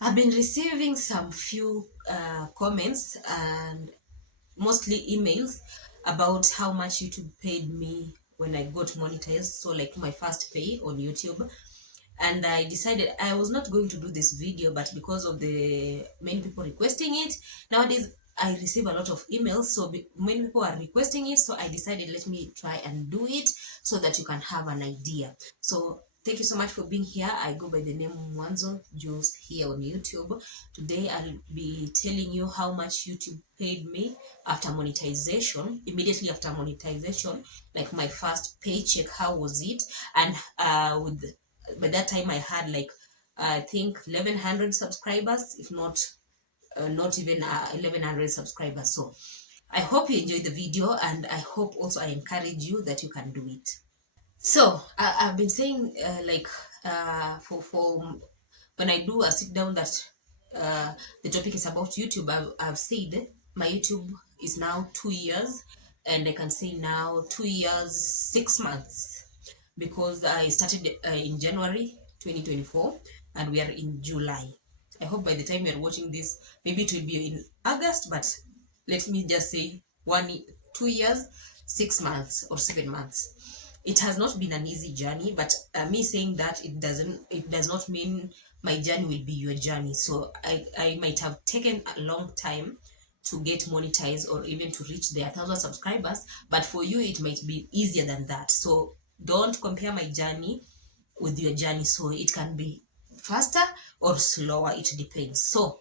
I've been receiving some few comments and mostly emails about how much YouTube paid me when I got monetized. So like my first pay on YouTube. And I decided I was not going to do this video, but because of the many people requesting it, nowadays I receive a lot of emails, so many people are requesting it, so I decided let me try and do it so that you can have an idea. So thank you so much for being here. I go by the name Mwanzo Jules here on YouTube. Today I'll be telling you how much YouTube paid me after monetization, immediately after monetization, like my first paycheck, how was it? And with by that time I had like I think 1100 subscribers, if not not even 1100 subscribers. So I hope you enjoyed the video, and I hope also I encourage you that you can do it. So I've been saying for when I do a sit down that the topic is about YouTube. I've said my YouTube is now 2 years, and I can say now 2 years 6 months, because I started in January 2024 and we are in July. I hope by the time you're watching this, maybe it will be in August, but let me just say 2 years, 6 months, or 7 months. It has not been an easy journey, but me saying that it does not mean my journey will be your journey. So I might have taken a long time to get monetized or even to reach the 1,000 subscribers, but for you it might be easier than that. So don't compare my journey with your journey. So it can be faster or slower, it depends. So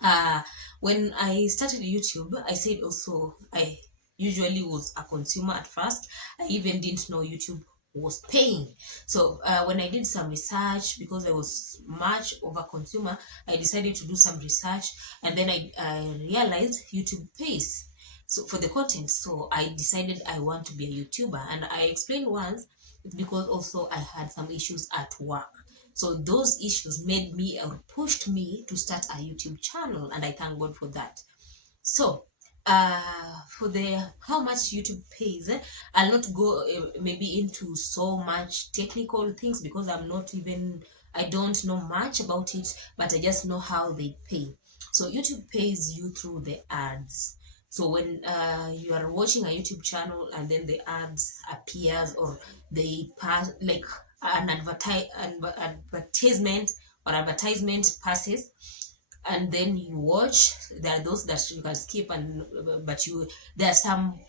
uh when I started YouTube, I said also I usually was a consumer at first. I even didn't know YouTube was paying. So when I did some research, because I was much of a consumer, I decided to do some research, and then I realized YouTube pays so for the content. So I decided I want to be a YouTuber, and I explained once it's because also I had some issues at work. So those issues made me or pushed me to start a YouTube channel, and I thank God for that. So for the how much YouTube pays, I'll not go maybe into so much technical things, because I don't know much about it, but I just know how they pay. So YouTube pays you through the ads. So when you are watching a YouTube channel and then the ads appears, or they pass like an advertisement or advertisement passes, and then you watch, there are those that you can skip, and but you there's some,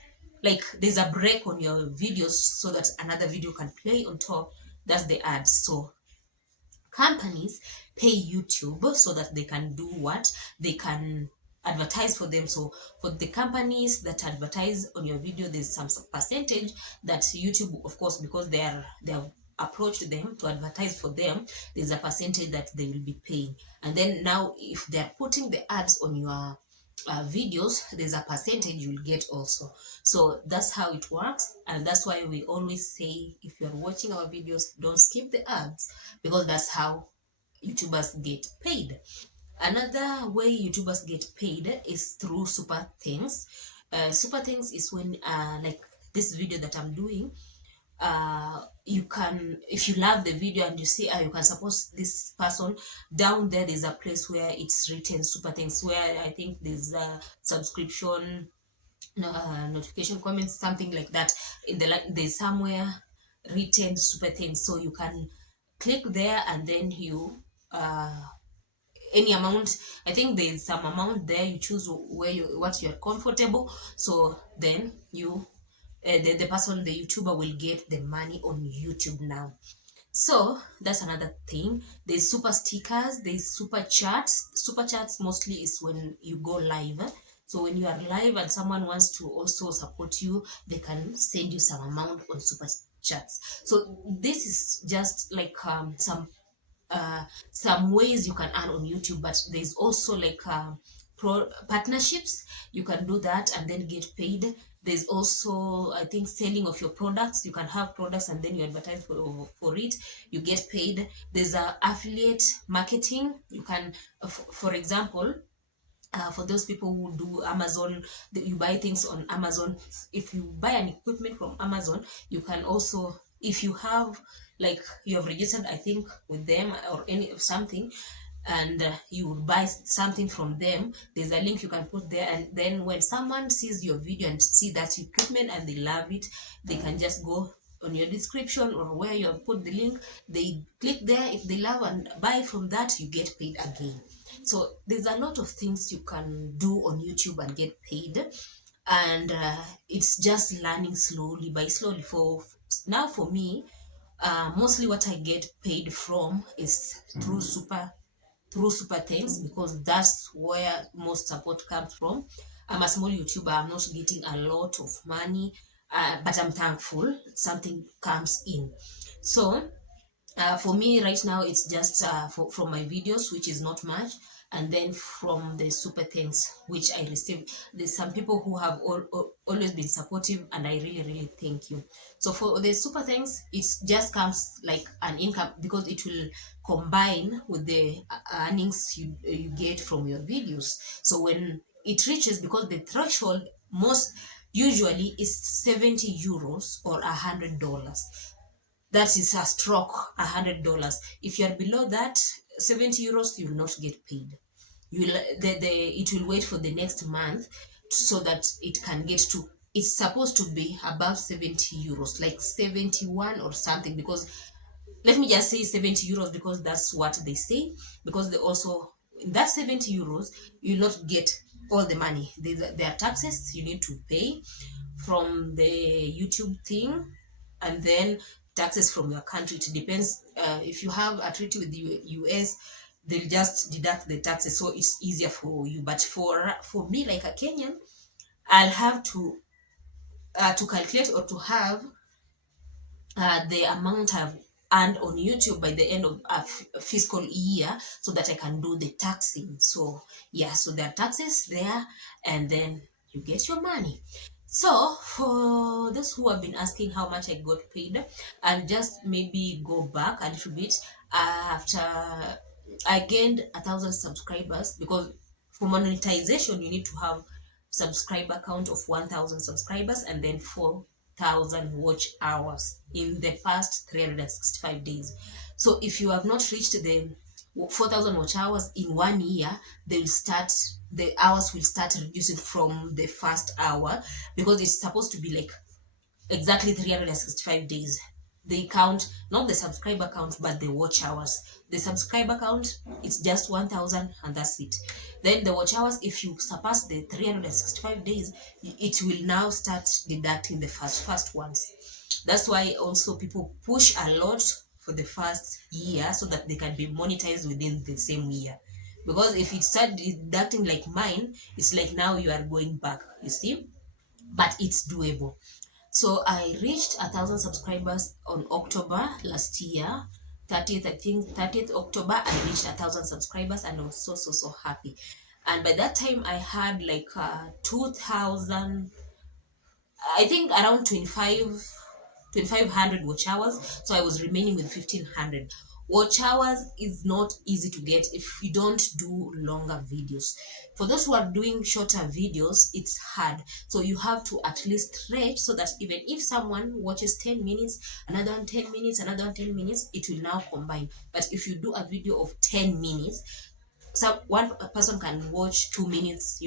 like there's a break on your videos so that another video can play on top. That's the ads. So companies pay YouTube so that they can do what they can advertise for them. So for the companies that advertise on your video, there's some percentage that YouTube, of course, because they have approached them to advertise for them, there's a percentage that they will be paying. And then now if they're putting the ads on your videos, there's a percentage you'll get also. So that's how it works, and that's why we always say if you're watching our videos, don't skip the ads, because that's how YouTubers get paid. Another way YouTubers get paid is through super things. Super things is when like this video that I'm doing, you can, if you love the video and you see you can support this person, down there's a place where it's written super things, where I think there's a subscription, notification, comments, something like that. In the there's somewhere written super things, so you can click there, and then you any amount, I think there's some amount there, you choose where you what you're comfortable. So then you the person, the YouTuber, will get the money on YouTube now. So that's another thing. There's super stickers, there's super chats. Super chats mostly is when you go live. So when you are live and someone wants to also support you, they can send you some amount on super chats. So this is just like some ways you can earn on YouTube, but there's also like partnerships. You can do that and then get paid. There's also, I think, selling of your products. You can have products and then you advertise for it, you get paid. There's affiliate marketing. You can, for example, for those people who do Amazon, you buy things on Amazon. If you buy an equipment from Amazon, you can also, if you have like you have registered, I think, with them or any something, and you would buy something from them. There's a link you can put there, and then when someone sees your video and see that equipment and they love it, they can just go on your description or where you have put the link, they click there. If they love and buy from that, you get paid again. So there's a lot of things you can do on YouTube and get paid, and it's just learning slowly by slowly. For now, for me, mostly what I get paid from is through super thanks, because that's where most support comes from. I'm a small YouTuber. I'm not getting a lot of money, but I'm thankful something comes in. So for me right now, it's just from my videos, which is not much, and then from the super thanks which I receive. There's some people who have always been supportive, and I really thank you. So for the super thanks, it just comes like an income, because it will combine with the earnings you get from your videos. So when it reaches, because the threshold most usually is 70 euros or $100, that is a stroke, $100. If you're below that 70 euros, you will not get paid. It will wait for the next month, so that it can get to, it's supposed to be above 70 euros, like 71 or something, because let me just say 70 euros, because that's what they say. Because they also, in that 70 euros, you will not get all the money. There are taxes you need to pay from the YouTube thing, and then taxes from your country. It depends. If you have a treaty with the US, they'll just deduct the taxes, so it's easier for you. But for me, like a Kenyan, I'll have to calculate, or to have the amount I've earned on YouTube by the end of a fiscal year, so that I can do the taxing. So yeah, so there are taxes there, and then you get your money. So for those who have been asking how much I got paid, I'll just maybe go back a little bit. After I gained 1,000 subscribers, because for monetization you need to have subscriber count of 1,000 subscribers, and then 4,000 watch hours in the past 365 days. So if you have not reached the 4,000 watch hours in 1 year, the hours will start reducing from the first hour, because it's supposed to be like exactly 365 days. They count not the subscriber count, but the watch hours. The subscriber count, it's just 1,000, and that's it. Then the watch hours, if you surpass the 365 days, it will now start deducting the first ones. That's why also people push a lot for the first year, so that they can be monetized within the same year. Because if it start deducting like mine, it's like now you are going back, you see. But it's doable. So I reached 1,000 subscribers on October last year, 30th, I think 30th October, I reached 1,000 subscribers, and I was so happy. And by that time, I had like 2,000, I think around 2,500 watch hours. So I was remaining with 1,500. Watch hours is not easy to get if you don't do longer videos. For those who are doing shorter videos, it's hard. So you have to at least stretch, so that even if someone watches 10 minutes, another one 10 minutes, another one 10 minutes, it will now combine. But if you do a video of 10 minutes, so one person can watch 2 minutes,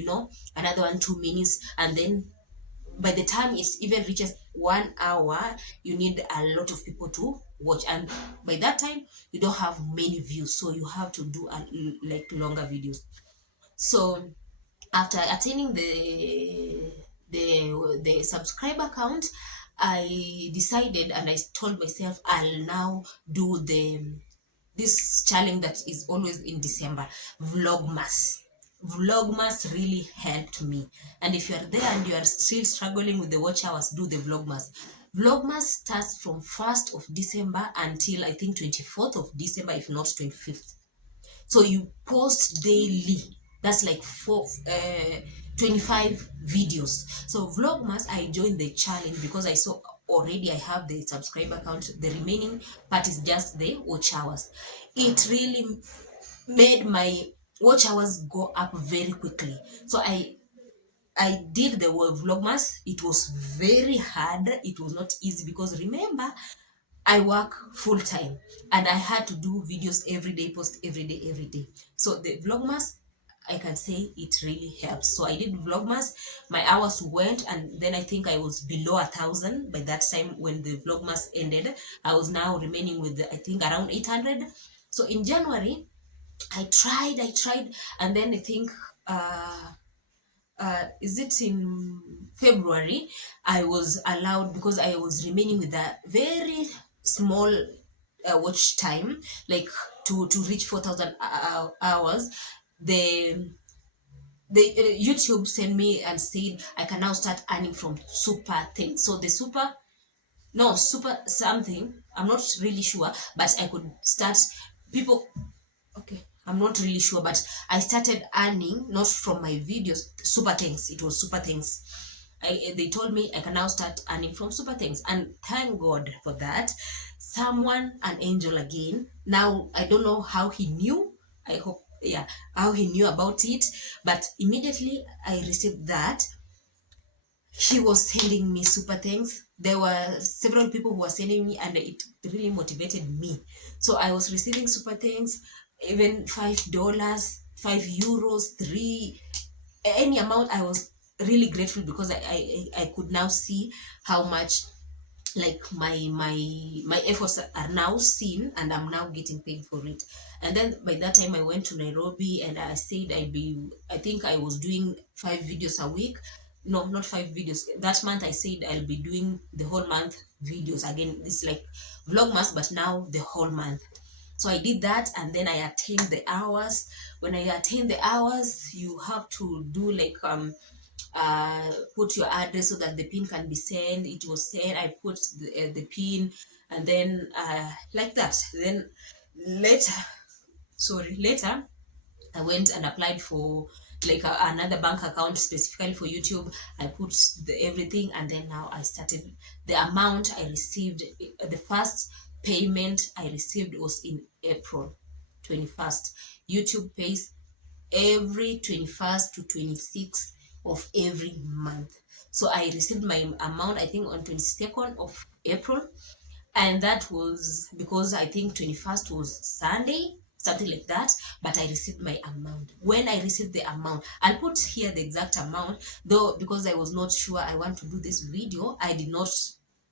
another one 2 minutes, and then by the time it even reaches 1 hour, you need a lot of people to watch, and by that time you don't have many views, so you have to do like longer videos. So after attaining the subscriber count, I decided, and I told myself, I'll now do this challenge that is always in December, Vlogmas. Vlogmas really helped me. And if you are there and you are still struggling with the watch hours, do the Vlogmas. Vlogmas starts from 1st of December until I think 24th of December, if not 25th. So you post daily. That's like 25 videos. So Vlogmas, I joined the challenge because I saw already I have the subscriber count. The remaining part is just the watch hours. It really made my watch hours go up very quickly. So I did the Vlogmas. It was very hard. It was not easy, because remember, I work full time and I had to do videos every day, post every day. So the Vlogmas, I can say it really helps. So I did Vlogmas, my hours went, and then I think I was below 1,000 by that time when the Vlogmas ended. I was now remaining with, I think, around 800. So in January, I tried, and then I think, is it in February, I was allowed, because I was remaining with a very small watch time, like to reach 4,000 hours. The YouTube sent me and said I can now start earning from super things. So the super, no, super something, I'm not really sure, but I could start, people, okay, I'm not really sure, but I started earning not from my videos, super things. It was super things. They told me I can now start earning from super things, and thank God for that. Someone, an angel again. Now I don't know how he knew. I hope, yeah, how he knew about it, but immediately I received that. He was sending me super things. There were several people who were sending me, and it really motivated me. So I was receiving super things, even $5, €5, three, any amount. I was really grateful because I could now see how much, like, my efforts are now seen, and I'm now getting paid for it. And then by that time I went to Nairobi, and I said I think I was doing 5 videos a week. No, not 5 videos that month. I said I'll be doing the whole month videos again. It's like Vlogmas, but now the whole month. So I did that, and then I attained the hours. When I attained the hours, you have to do like put your address so that the pin can be sent. It was sent. I put the pin, and then like that. Then later, later I went and applied for like another bank account specifically for YouTube. I put everything, and then now I started. The amount I received, the first payment I received was in April 21st. YouTube pays every 21st to 26th of every month. So I received my amount, I think, on 22nd of April, and that was because I think 21st was Sunday, something like that. But I received my amount. When I received the amount, I'll put here the exact amount, though, because I was not sure I want to do this video, I did not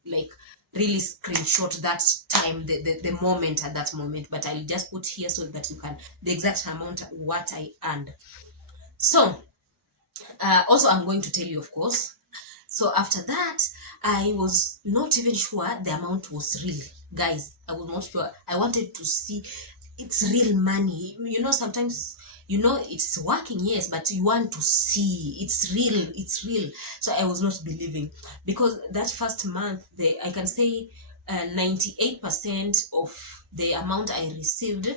like really screenshot that time, the moment at that moment, but I'll just put here so that you can the exact amount what I earned. So also I'm going to tell you, of course. So after that, I was not even sure the amount was real. Guys, I was not sure. I wanted to see it's real money. You know, sometimes, you know, it's working, yes, but you want to see it's real. It's real. So I was not believing, because that first month, I can say 98% of the amount I received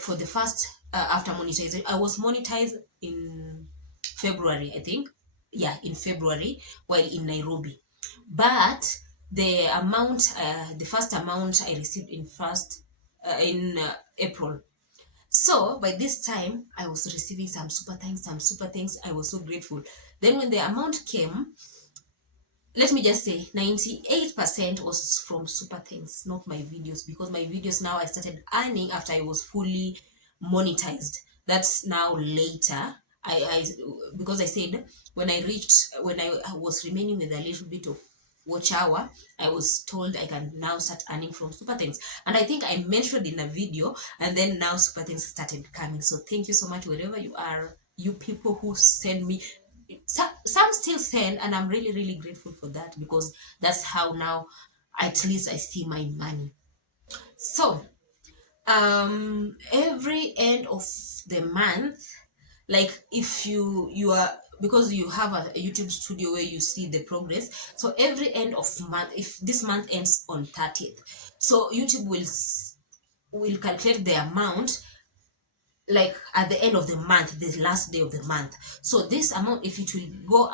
for the first after monetization. I was monetized in February, I think. Yeah, in February, while in Nairobi. But the amount, the first amount I received in April. So by this time, I was receiving some super things. I was so grateful. Then when the amount came, let me just say 98% was from super things, not my videos, because my videos now I started earning after I was fully monetized. That's now later. I because I said when I was remaining with a little bit of watch hour, I was told I can now start earning from super things. And I think I mentioned in a video, and then now super things started coming. So thank you so much, wherever you are, you people who send me. Some still send, and I'm really grateful for that, because that's how now at least I see my money. So every end of the month, like if you are, because you have a YouTube studio where you see the progress, so every end of month, if this month ends on 30th, so YouTube will calculate the amount like at the end of the month, the last day of the month. So this amount, if it will go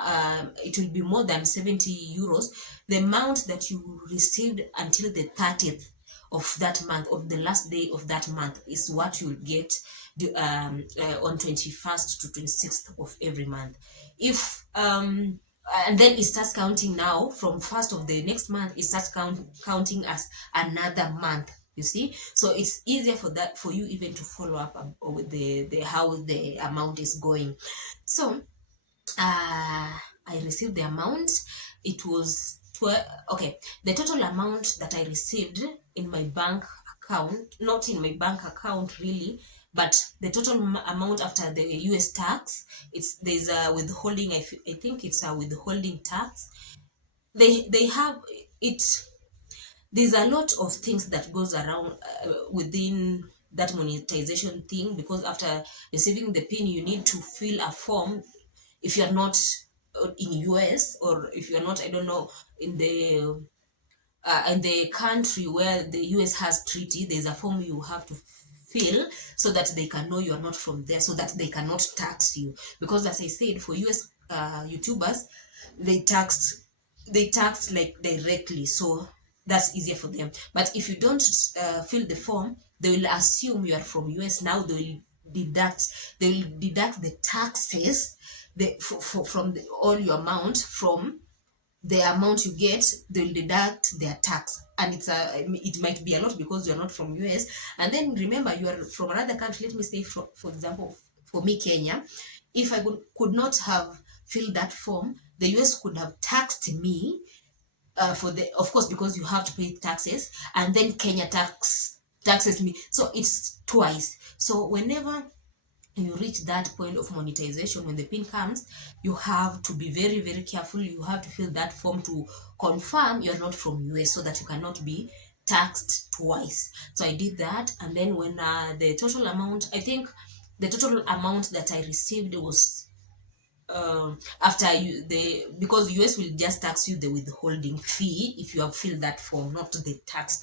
it will be more than 70 euros. The amount that you received until the 30th of that month, of the last day of that month, is what you'll get on 21st to 26th of every month. If and then it starts counting now from first of the next month. It starts counting as another month, you see. So it's easier for you even to follow up with the how the amount is going. So I received the amount. It was 12. Okay, the total amount that I received in my bank account, not in my bank account really, but the total amount after the US tax, there's a withholding. I think it's a withholding tax. They have it. There's a lot of things that goes around within that monetization thing, because after receiving the pin you need to fill a form if you're not in US, or if you're not, I don't know, in the country where the US has treaty. There's a form you have to fill so that they can know you're not from there, so that they cannot tax you. Because as I said, for US YouTubers, they taxed like directly, so that's easier for them. But if you don't fill the form, they will assume you are from US. Now they will deduct the taxes from all your amount. From the amount you get, they'll deduct their tax, and it might be a lot because you're not from US. And then remember, you are from another country. Let me say, for example, for me, Kenya. If I could not have filled that form, the US could have taxed me of course, because you have to pay taxes, and then Kenya taxes me, so it's twice. So whenever you reach that point of monetization, when the pin comes, you have to be very, very careful. You have to fill that form to confirm you're not from US, so that you cannot be taxed twice. So I did that, and then when the total amount, I think the total amount that I received was after because US will just tax you the withholding fee if you have filled that form, not the tax.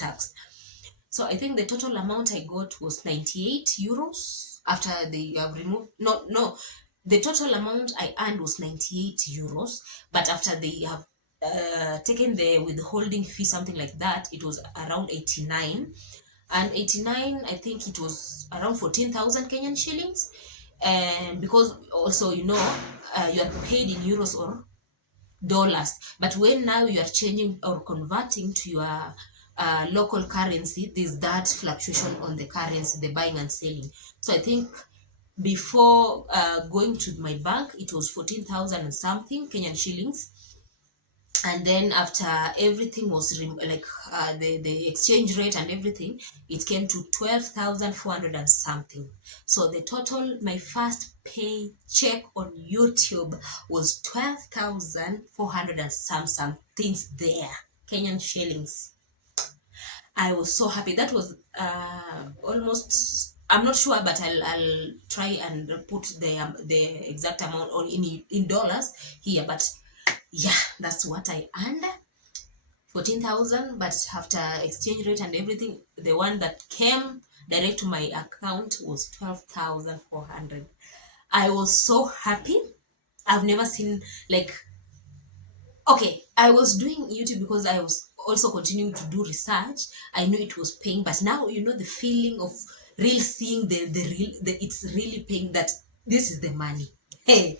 So I think the total amount I got was 98 euros after they have removed. No, the total amount I earned was 98 euros, but after they have taken the withholding fee, something like that, it was around 89. And 89, I think it was around 14,000 Kenyan shillings. And because also, you are paid in euros or dollars, but when now you are changing or converting to your local currency, there's that fluctuation on the currency, the buying and selling. So I think before going to my bank, it was 14,000 and something Kenyan shillings. And then after everything was the exchange rate and everything, it came to 12,400 and something. So the total, my first paycheck on YouTube was 12,400 and some things there, Kenyan shillings. I was so happy. That was almost, I'm not sure, but I'll try and put the exact amount on in dollars here. But yeah, that's what I earned, 14,000. But after exchange rate and everything, the one that came direct to my account was 12,400. I was so happy. I've never seen, like, okay, I was doing YouTube because I was also continuing to do research. I knew it was paying, but now the feeling of real seeing it's really paying, that this is the money. Hey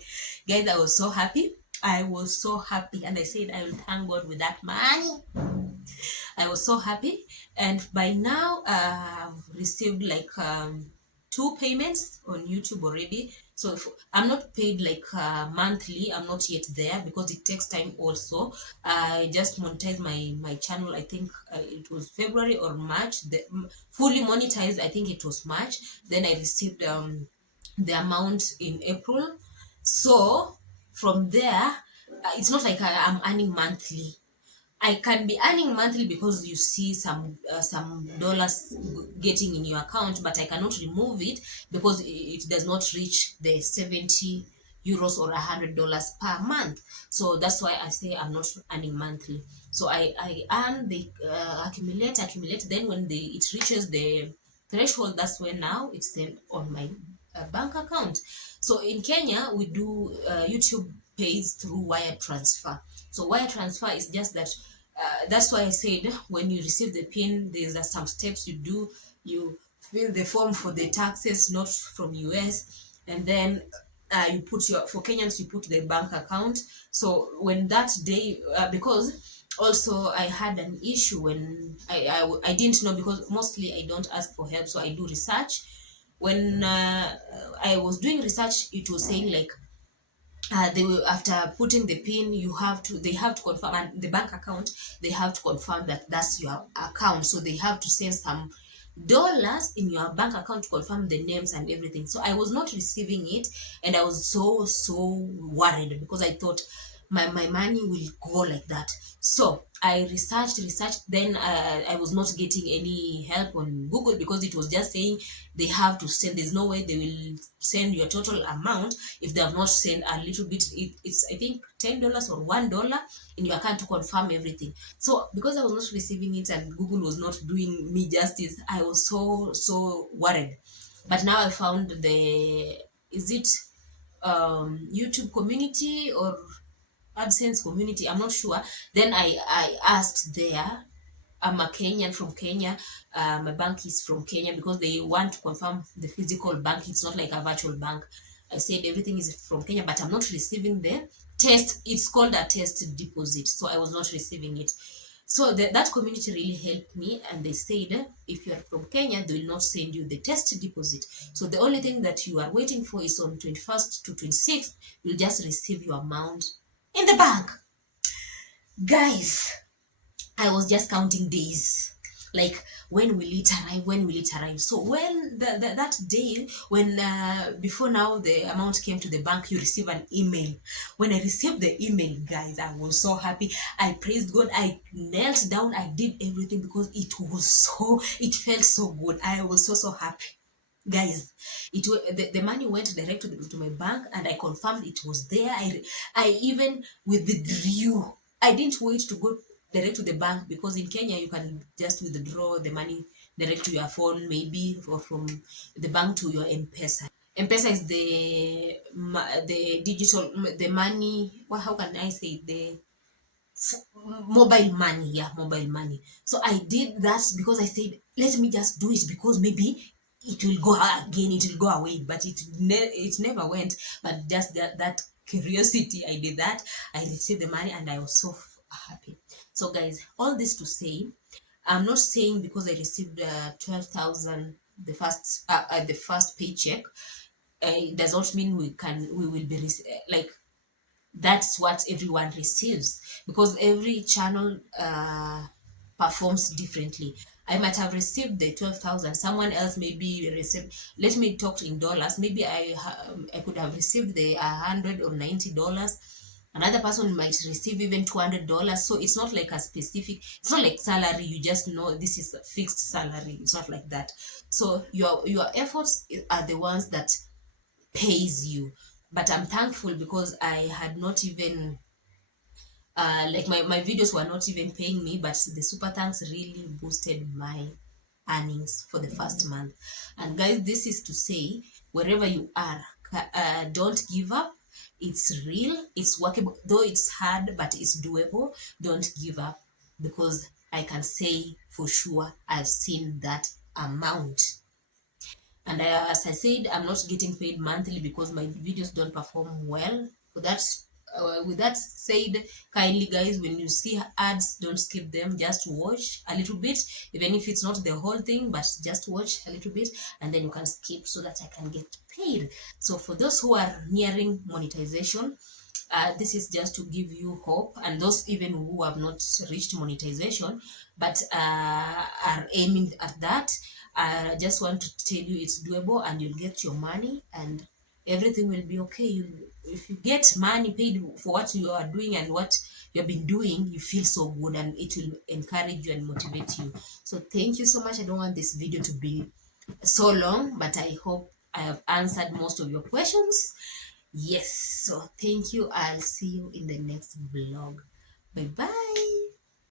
guys, I was so happy. And I said I will thank God with that money. I was so happy. And by now I've received like 2 payments on YouTube already. So I'm not paid like monthly. I'm not yet there because it takes time also. I just monetized my channel. I think it was February or March. Fully monetized, I think it was March. Then I received the amount in April. So from there, it's not like I'm earning monthly. I can be earning monthly because you see some dollars getting in your account, but I cannot remove it because it does not reach the 70 euros or $100 per month. So that's why I say I'm not earning monthly. So I earn, they accumulate. Then when it reaches the threshold, that's when now it's sent on my bank account. So in Kenya, we do YouTube pays through wire transfer. So wire transfer is just that. That's why I said when you receive the pin, there's some steps you do. You fill the form for the taxes, not from US, and then you put for Kenyans, you put the bank account. So when that day, because also I had an issue when I didn't know, because mostly I don't ask for help, so I do research. When I was doing research, it was saying like, they will, after putting the pin, they have to confirm, and the bank account, they have to confirm that that's your account, so they have to send some dollars in your bank account to confirm the names and everything. So I was not receiving it, and I was so worried, because I thought my money will go like that. So I researched, then I was not getting any help on Google, because it was just saying they have to send. There's no way they will send your total amount if they have not sent a little bit. It's I think $10 or $1 in your account to confirm everything. So because I was not receiving it and Google was not doing me justice, I was so worried. But now I found is it YouTube community or AdSense community, I'm not sure. Then I asked there. I'm a Kenyan from Kenya. My bank is from Kenya, because they want to confirm the physical bank. It's not like a virtual bank. I said everything is from Kenya, but I'm not receiving the test. It's called a test deposit. So I was not receiving it. So that community really helped me, and they said if you are from Kenya, they will not send you the test deposit. So the only thing that you are waiting for is on 21st to 26th, you'll just receive your amount in the bank. Guys, I was just counting days, like when will it arrive. So when that day, when before now the amount came to the bank, you receive an email. When I received the email, guys, I was so happy. I praised God. I knelt down. I did everything, because it felt so good. I was so happy, guys. The money went direct to my bank, and I confirmed it was there. I even withdrew. I didn't wait to go direct to the bank, because in Kenya you can just withdraw the money direct to your phone, maybe, or from the bank to your M-Pesa. M-Pesa is the digital, the money. Well, how can I say, the mobile money? Yeah, mobile money. So I did that, because I said, let me just do it, because maybe it will go again, it will go away. But it never went. But just that curiosity, I did that. I received the money, and I was so happy. So guys, all this to say, I'm not saying because I received 12,000 the first paycheck, it does not mean we will be like that's what everyone receives, because every channel performs differently. I might have received the 12,000. Someone else maybe received. Let me talk in dollars. Maybe I could have received the $100 or $90. Another person might receive even $200. So it's not like a specific. It's not like salary. You just know this is a fixed salary. It's not like that. So your efforts are the ones that pays you. But I'm thankful, because I had not even like my videos were not even paying me, but the super thanks really boosted my earnings for the first month. And guys, this is to say, wherever you are, don't give up. It's real, it's workable, though it's hard, but it's doable. Don't give up, because I can say for sure I've seen that amount. And as I said, I'm not getting paid monthly, because my videos don't perform well. For that, with that said, kindly guys, when you see ads, don't skip them. Just watch a little bit, even if it's not the whole thing, but just watch a little bit, and then you can skip, so that I can get paid. So for those who are nearing monetization, this is just to give you hope, and those even who have not reached monetization but are aiming at that, I just want to tell you it's doable, and you'll get your money, and everything will be okay. If you get money paid for what you are doing and what you've been doing, you feel so good, and it will encourage you and motivate you. So thank you so much. I don't want this video to be so long, but I hope I have answered most of your questions. Yes, so thank you. I'll see you in the next vlog. Bye bye.